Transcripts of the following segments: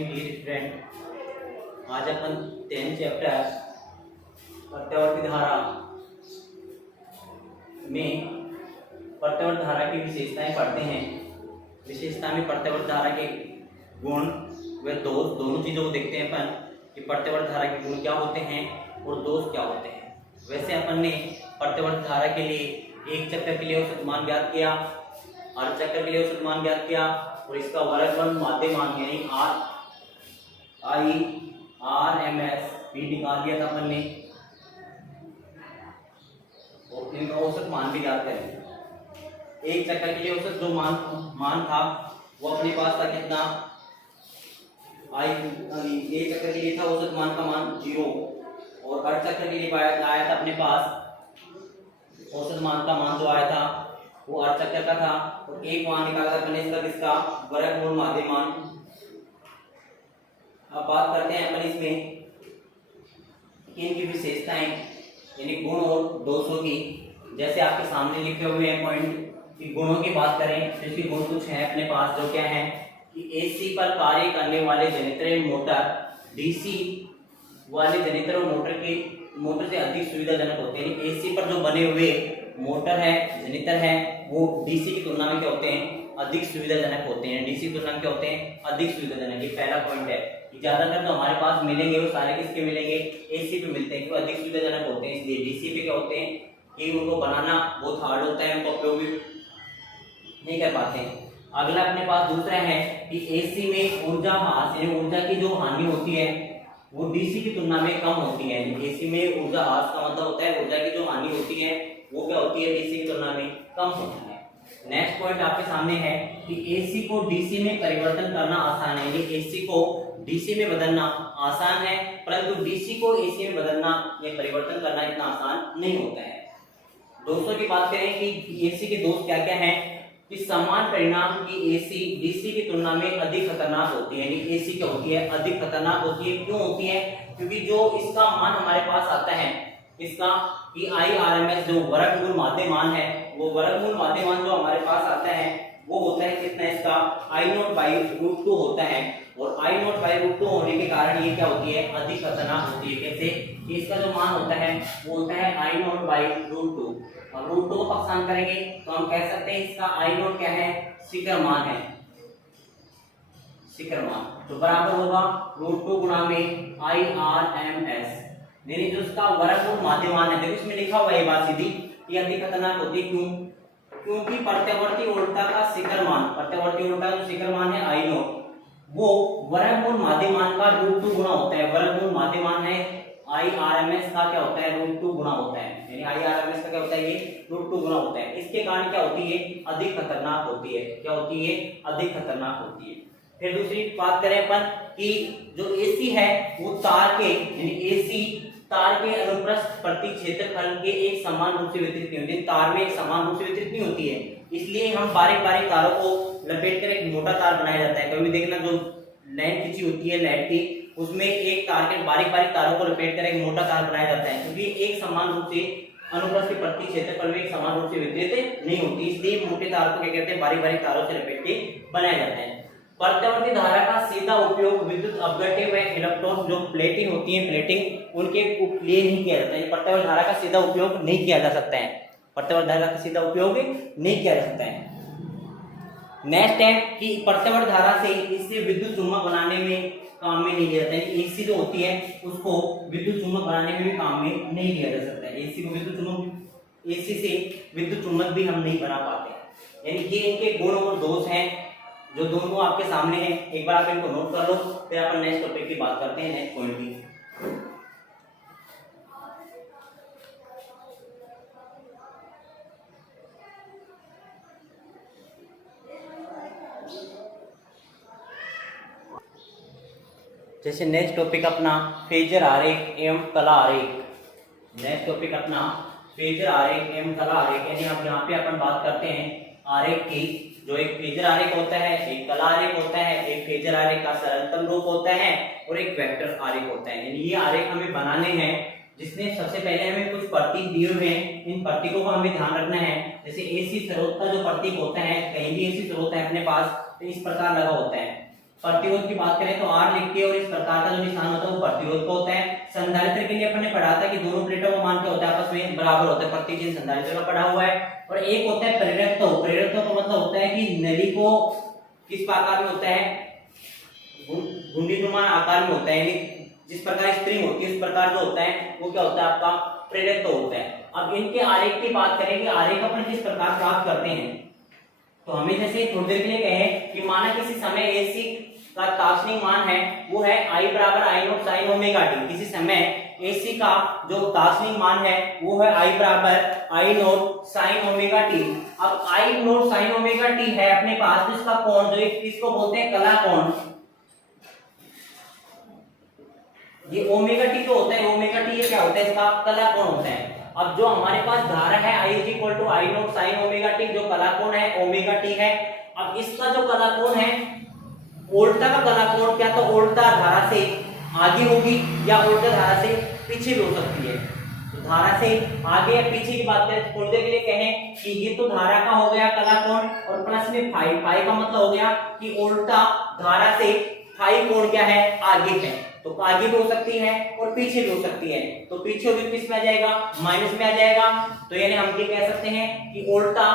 Morning dear student. आज अपन 10 chapter प्रत्यावर्ती धारा में प्रत्यावर्ती धारा की विशेषताएं पढ़ते हैं। विशेषता में प्रत्यावर्ती धारा के गुण व दोष दोनों चीज़ों को देखते हैं अपन कि प्रत्यावर्ती धारा के गुण क्या होते हैं और दोष क्या होते हैं। वैसे अपन ने प्रत्यावर्ती धारा के लिए एक चक्कर के लिए औसत मान ज्ञात किया, अर्ध चक्कर के लिए औसत मान ज्ञात किया और इसका वर्गमूल माध्य मान यानी RMS भी निकाल दिया था अपन ने और इनका औसत मान भी ज्ञात करेंगे। एक चक्कर के लिए औसत जो मान था वो अपने पास था कितना, एक चक्कर के लिए था औसत मान का मान 0 और अर्ध चक्कर के लिए आया था अपने पास औसत मान का मान जो आया था वो अर्ध चक्कर का था और एक मान निकाला था अपने इसका किसका, वर्गमूल माध्य मान। अब बात करते हैं अपन इसमें इनकी विशेषताएं यानी गुण और दोषों की। जैसे आपके सामने लिखे हुए हैं पॉइंट कि गुणों की बात करें तो इसके गुण कुछ है अपने पास जो क्या है कि AC पर कार्य करने वाले जनरेटर मोटर DC वाले जनरेटर और मोटर से अधिक सुविधाजनक होते हैं। AC पर जो बने हुए मोटर है जनरेटर है वो DC की तुलना में क्या होते हैं, अधिक सुविधाजनक होते हैं। DC की तुलना में क्या होते हैं, अधिक सुविधाजनक। ये पहला पॉइंट है कि ज्यादातर जो हमारे पास मिलेंगे वो सारे किसके मिलेंगे, AC पे मिलते हैं क्योंकि अधिक सुविधाजनक होते हैं। इसलिए DC पे क्या होते हैं कि उनको बनाना बहुत हार्ड होता है, उनको उपयोग भी नहीं कर पाते हैं। अगला अपने पास दूसरा है कि AC में ऊर्जा ह्रास यानी ऊर्जा की जो हानि होती है वो DC की तुलना में कम होती है। AC में ऊर्जा ह्रास का मतलब होता है ऊर्जा की जो हानि होती है वो क्या होती है, DC की तुलना में कम होती है। नेक्स्ट पॉइंट आपके सामने है कि AC को DC में परिवर्तन करना आसान है, यानी AC को DC में बदलना आसान है परंतु DC को AC में बदलना या परिवर्तन करना इतना आसान नहीं होता है। दोस्तों की बात करें कि AC के दोष क्या क्या हैं कि समान परिणाम की AC DC की तुलना में अधिक खतरनाक होती है। यानी AC क्या होती है, अधिक खतरनाक होती है। क्यों होती है, क्योंकि जो इसका मान हमारे पास आता है इसका कि IRMS जो वर्गमूल माध्य मान है वो वर्गमूल माध्य मान जो हमारे पास आता है वो होता है कितना, इसका I0/√2 होता है और I0/√2 होने के कारण ये क्या होती है, अधिक खतरनाक होती है। कैसे कि इसका जो मान होता है वो होता है I0/√2 और √2 को पक्षांतर करेंगे तो हम कह सकते हैं इसका I0 क्या है, शिखर मान है, शिखर मान। तो बराबर होगा √2 गुणा में IRMS यानी जो उसका वर्गमूल माध्य मान है। देखो इसमें लिखा हुआ है ये बात सीधी, ये अधिक खतरनाक होती है। क्यों, क्योंकि प्रत्यावर्ती उल्टा का शिखर मान, प्रत्यावर्ती उल्टा जो शिखर मान है I0 वो वर्गमूल माध्य मान का √2 गुणा होता है। वर्गमूल माध्य मान है IRMS का क्या होता है, √2 गुणा होता है। यानी IRMS का क्या होता है, ये √2 गुणा होता है। इसके कारण क्या होती है, अधिक खतरनाक होती है। क्या होती है, अधिक खतरनाक होती है। फिर दूसरी बात करें अपन कि जो AC है वो तार के यानी AC तार के अनुप्रस्थ प्रति क्षेत्रफल के एक समान रूप से वितरित नहीं होती, तार में एक समान रूप से वितरित नहीं होती है। इसलिए हम बारीक बारीक तारों को लपेट कर एक मोटा तार बनाया जाता है। कभी भी देखना जो लाइन खींची होती है लाइट की उसमें एक तार के बारीक बारीक तारों को लपेट कर एक मोटा तार बनाया जाता है क्योंकि एक समान रूप से अनुप्रस्थ के प्रति क्षेत्रफल में एक समान रूप से वितरित नहीं होती। इसलिए मोटे तार को क्या कहते हैं, बारीक बारीक तारों से लपेट के बनाया जाता है। प्रत्यावर्ती धारा का सीधा उपयोग विद्युत अपघट्य व इलेक्ट्रॉन जो प्लेटिंग होती है प्लेटिंग उनके लिए नहीं किया जाता है। प्रत्यावर्ती धारा का सीधा उपयोग नहीं किया जा सकता है, प्रत्यावर्ती धारा का सीधा उपयोग नहीं किया जा सकता है। नेक्स्ट है कि प्रत्यावर्ती धारा से इससे विद्युत चुम्बक बनाने में काम में नहीं लिया जाता है। AC जो होती है उसको विद्युत चुम्बक बनाने में भी काम में नहीं लिया जा सकता है। AC को विद्युत चुम्बक, AC से विद्युत चुम्बक भी हम नहीं बना पाते। यानी ये इनके गुण और दोष हैं जो दोनों आपके सामने हैं। एक बार आप इनको नोट कर लो फिर अपन नेक्स्ट टॉपिक की बात करते हैं, नेक्स्ट पॉइंट की। जैसे नेक्स्ट टॉपिक अपना फेजर आरेख एवं कला आरेख। नेक्स्ट टॉपिक अपना फेजर आरेख एवं कला आरेख यानी अब यहाँ पे अपन बात करते हैं आरेख की। जो एक फेजर आरेख होता है, एक कला आरेख होता है, एक फेजर आरेख का सरलतम रूप होता है और एक वेक्टर आरेख होता है। यानी ये आरेख हमें बनाने हैं जिसमें सबसे पहले हमें कुछ प्रतीक दिए हुए हैं, इन प्रतीकों को हमें ध्यान रखना है। जैसे AC स्रोत का जो प्रतीक होता है, कहीं भी AC स्रोत है अपने पास तो इस प्रकार लगा होता है। प्रतिरोध की बात करें तो R लिख के और इस प्रकार का जो निशान होता है वो प्रतिरोध का होता है। संधारित्र के लिए अपन ने पढ़ा था कि दोनों प्लेटों का मान क्या होता है, आपस में बराबर होता है, प्रति चिन्ह संधारित्र का पढ़ा हुआ है। और एक होता है प्रेरकत्व। प्रेरकत्व का मतलब होता है कि नली को किस आकार में होता है, घुंडीनुमा आकार में होता है, यानी जिस प्रकार स्प्रिंग होती है उस प्रकार जो होता है वो क्या होता है, आपका प्रेरकत्व होता है। अब इनके आरेख की बात करें कि आरेख अपन किस प्रकार प्राप्त करते हैं, तो हमें जैसे थोड़ी देर के लिए कहे कि माना किसी समय AC का तात्क्षणिक मान है वो है I बराबर I nought sine omega T. किसी समय AC का जो तात्क्षणिक मान है वो है I बराबर I nought sine omega T. अब I nought sine omega T है अपने पास, तो इसका कोण जो इसको बोलते हैं कला कोण, ये ओमेगा टी जो होता है, ओमेगा टी ये क्या होता है, इसका कला कोण होता है। अब जो हमारे पास धारा है I equal to I nought sine omega t, जो कला कोण है ओमेगा टी है। अब इसका जो कला कोण है, उल्टा का कला कोण क्या, तो उल्टा धारा से आगे होगी या उल्टा धारा से पीछे भी हो सकती है। तो धारा से आगे या पीछे की बात करें थोड़ी देर के लिए कहें कि ये तो धारा का हो गया कला कोण, और प्लस में फाई, फाई का मतलब हो गया कि उल्टा धारा से फाई कोण क्या है, आगे है। तो आगे भी हो सकती है और पीछे भी हो सकती है, तो पीछे भी किस में आ जाएगा, माइनस में आ जाएगा। तो यानी हम ये कह सकते हैं कि उल्टा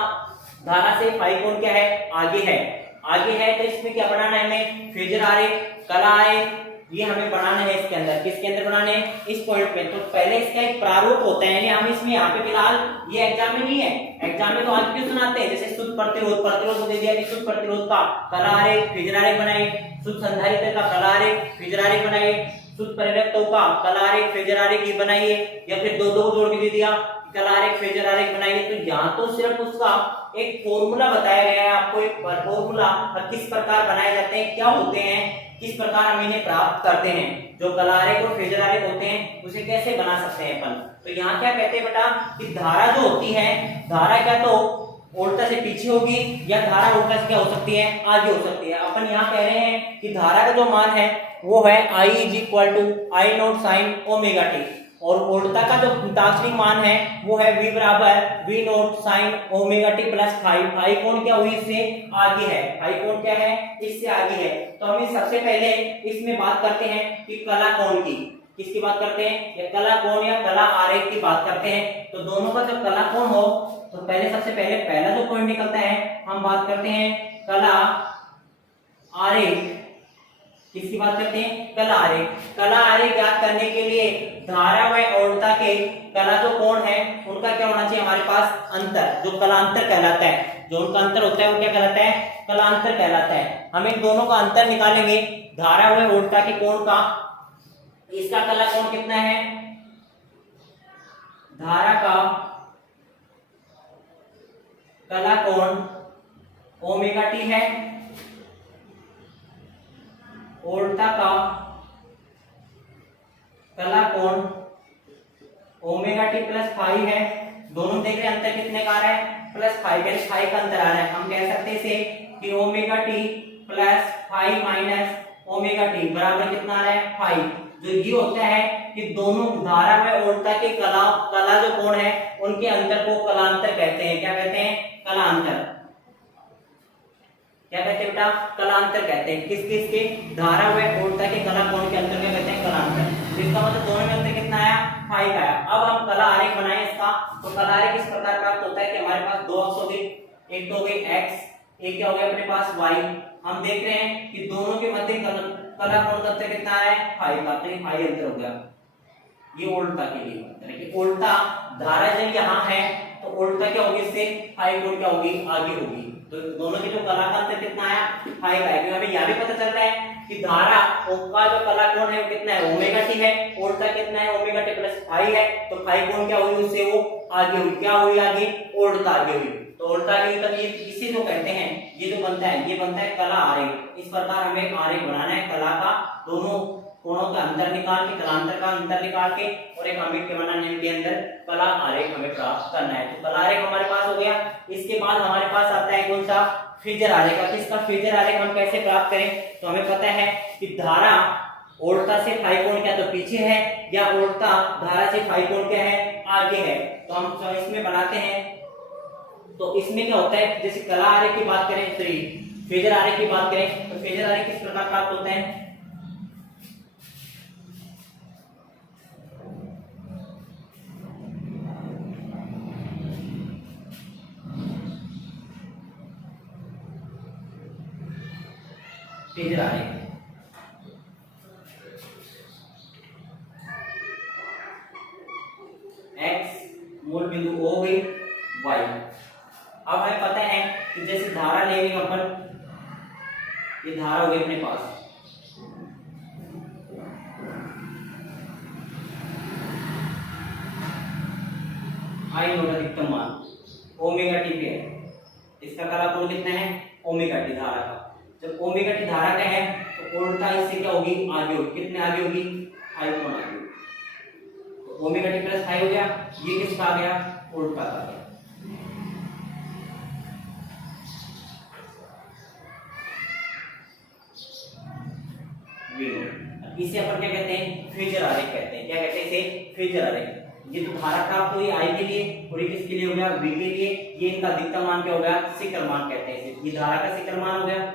धारा से फाई कोण क्या है, आगे है। आगे है तो इसमें क्या बनाना है, हमें फेजर आरेख, कला आरेख, ये हमें बनाना है इसके अंदर। किसके अंदर बनाने हैं, इस पॉइंट पे। तो पहले इसका एक प्रारूप होता है, यानी हम इसमें यहाँ पे फिलहाल ये एग्जाम में नहीं है, एग्जाम में तो आज क्यों सुनाते हैं, जैसे शुद्ध प्रतिरोध, प्रतिरोध को दे दिया कि शुद्ध प्रतिरोध का कला आरेख, फेजर आरेख बनाइए, शुद्ध संधारित्र का कला आरेख, फेजर आरेख बनाइए, शुद्ध प्रेरकत्व का कला आरेख, फेजर आरेख ये बनाइए, या फिर दो दो जोड़ के दे दिया कला आरेख, फेजर आरेख बनाइए। तो यहाँ तो सिर्फ उसका एक फॉर्मूला बताया गया है आपको, एक फॉर्मूला किस प्रकार बनाए जाते हैं, क्या होते हैं, किस प्रकार हम इन्हें प्राप्त करते हैं, जो कला आरेख और फेजर आरेख होते हैं उसे कैसे बना सकते हैं अपन। तो यहाँ क्या कहते हैं बेटा कि धारा जो होती है, धारा क्या तो उल्टा से पीछे होगी या धारा उल्टा से क्या हो सकती है, आगे हो सकती है। अपन यहाँ कह रहे हैं कि धारा का जो मान है वो है I equal to I nought sine omega t, और उल्टा का जो तात्क्षणिक मान है वो है V बराबर V not sine omega T plus five. Five कोण क्या हुई, इससे आगे है, फाइव कोण क्या है, इससे आगे है। तो हम सबसे पहले इसमें बात करते हैं कि कला कोण की, किसकी बात करते हैं, या कला कोण या कला आरेख की बात करते हैं। तो दोनों का जब कला कोण हो तो पहले सबसे पहले पहला जो पॉइंट निकलता है हम बात करते हैं कला आरेख। किसकी बात करते हैं, कला आरेख। कला आरेख ज्ञात करने के लिए धारा व उल्टा के कला जो कोण है उनका क्या होना चाहिए, हमारे पास अंतर, जो कलांतर कहलाता है, जो उनका अंतर होता है वो क्या कहलाता है, कलांतर कहलाता है। हम इन दोनों का अंतर निकालेंगे, धारा व उल्टा के कोण का, इसका कला कोण कितना है, धारा का कला कोण ओमेगा टी है, उल्टा का कला कोण ओमेगा टी प्लस फाइव है। दोनों देख रहे हैं अंतर कितने का आ रहा है, प्लस फाइव, यानी फाइव का अंतर आ रहा है। हम कह सकते हैं इसे कि omega T plus five minus omega T बराबर कितना आ रहा है, फाइव। जो ये होता है कि दोनों धारा में उल्टा के कला जो कोण है उनके अंतर को कलांतर कहते हैं। क्या कहते हैं, कलांतर। क्या कहते हैं बेटा, कलांतर कहते हैं। किस किस के, धारा व उल्टा के कला कोण के अंतर क्या कहते हैं, कलांतर। इसका मतलब दोनों में अंतर कितना आया, फाइव आया। अब हम कला आरेख बनाए इसका, तो कला आरेख इस प्रकार प्राप्त होता है कि हमारे पास दो अक्ष हो गए, एक तो हो गई x, एक क्या हो गया अपने पास y। हम देख रहे हैं कि दोनों के मध्य कला कोण का अंतर कितना है, फाइव का, तो ये फाइव अंतर हो गया। ये उल्टा के लिए अंतर है कि उल्टा धारा जब यहाँ है तो उल्टा क्या होगी, इससे फाइव कोण क्या होगी, आगे होगी। तो दोनों के जो कला का अंतर कितना आया, फाइव आया। क्योंकि हमें यह भी पता चल रहा है कि धारा का जो कला कोण है वो कितना है, ओमेगा टी है, उल्टा कितना है, ओमेगा टी प्लस फाइव है। तो फाइव कोण क्या हुई, उससे वो आगे हुई, क्या हुई आगे, उल्टा आगे हुई। तो उल्टा आगे तब ये इसे जो कहते हैं, ये जो बनता है, ये बनता है कला आरेख। इस प्रकार हमें एक आरेख बनाना है कला का, दोनों कोणों का अंतर निकाल के, कलांतर का अंतर निकाल के, और एक हमें क्या बनाना है, के अंदर कला आरेख हमें प्राप्त करना है। तो कला आरेख हमारे पास हो गया। इसके बाद हमारे पास आता है कौन सा, फेजर आरेख। किसका फेजर आरेख हम कैसे प्राप्त करें, तो हमें पता है कि धारा उल्टा से फाइव कोण क्या तो पीछे है, या उल्टा धारा से फाइव कोण क्या है, आगे है। तो हम इसमें बनाते हैं। तो इसमें क्या होता है, जैसे कला आरेख की बात करें, फेजर आरेख की बात करें तो फेजर आरेख किस प्रकार प्राप्त होता है? फेजर आरेख x मूल बिंदु O हुई y। अब हमें पता है कि जैसे धारा लेंगे अपन, ये धारा होगी अपने पास, आई नोट अधिकतम मान ओमेगा टी पे है, इसका काला कोण कितना है? ओमेगा टी धारा का। जब ओमेगा टी धारा का है तो उल्टा इससे क्या होगी? आगे होगी। कितने आगे होगी? 5 कोण आगे होगी। तो ओमेगा टी प्लस 5 हो गया। ये किसका आ गया? उल्टा का आ गया। इसे अपन क्या कहते हैं? फेजर आरेख कहते हैं। क्या कहते हैं इसे? फेजर आरेख। ये तो धारा प्राप्त हुई आई के लिए और ये किसके लिए हो गया? बी के लिए। ये इनका अधिकतम मान क्या हो गया? शिखर मान कहते हैं इसे। ये धारा का शिखर मान हो गया,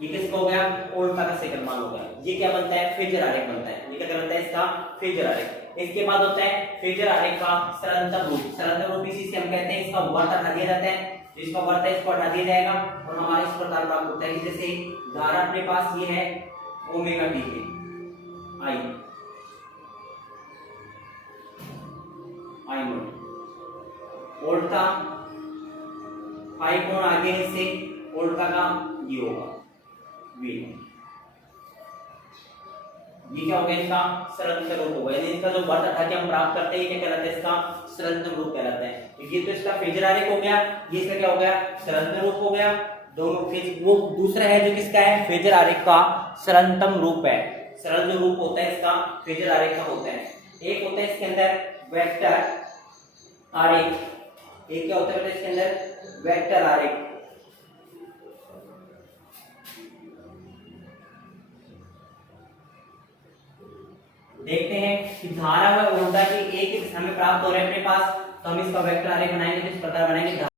ये किसका हो गया? उल्टा का शिखर मान हो गया। ये क्या बनता है? फेजर आरेख बनता है। ये क्या बनता है? इसका फेजर आरेख। इसके बाद होता है फेजर आरेख का सरलतम रूप। सरलतम रूप इसी से हम कहते हैं, इसका वर्त हटा दिया जाता है, इसका वर्त है इसको हटा दिया जाएगा और हमारे इस प्रकार प्राप्त होता है कि जैसे धारा अपने पास ये है ओमेगा टी पे आई नोट, उल्टा 5 कोण आगे इससे, उल्टा का ये होगा वी। ये क्या हो गया? इसका सरलतम रूप होगा। यानी इसका जो वर्त हटा के हम प्राप्त करते हैं, ये क्या कहलाता है? इसका सरलतम रूप कहलाता है। ये तो इसका फेजर आरेख हो गया, ये इसका क्या हो गया? सरलतम रूप हो गया। दोनों फेज, वो दूसरा है जो किसका है? फेजर आरेख का सरलतम रूप है। सरल जो रूप होता है इसका फेजर आरेख का होता है। एक होता है इसके अंदर वेक्टर आरेख, एक क्या होता है इसके अंदर? वेक्टर आरेख। देखते हैं कि धारा व ऊर्जा की एक ही दिशा में प्राप्त हो रहे हैं अपने पास, तो हम इसका वेक्टर आरेख बनाएंगे। किस प्रकार बनाएंगे?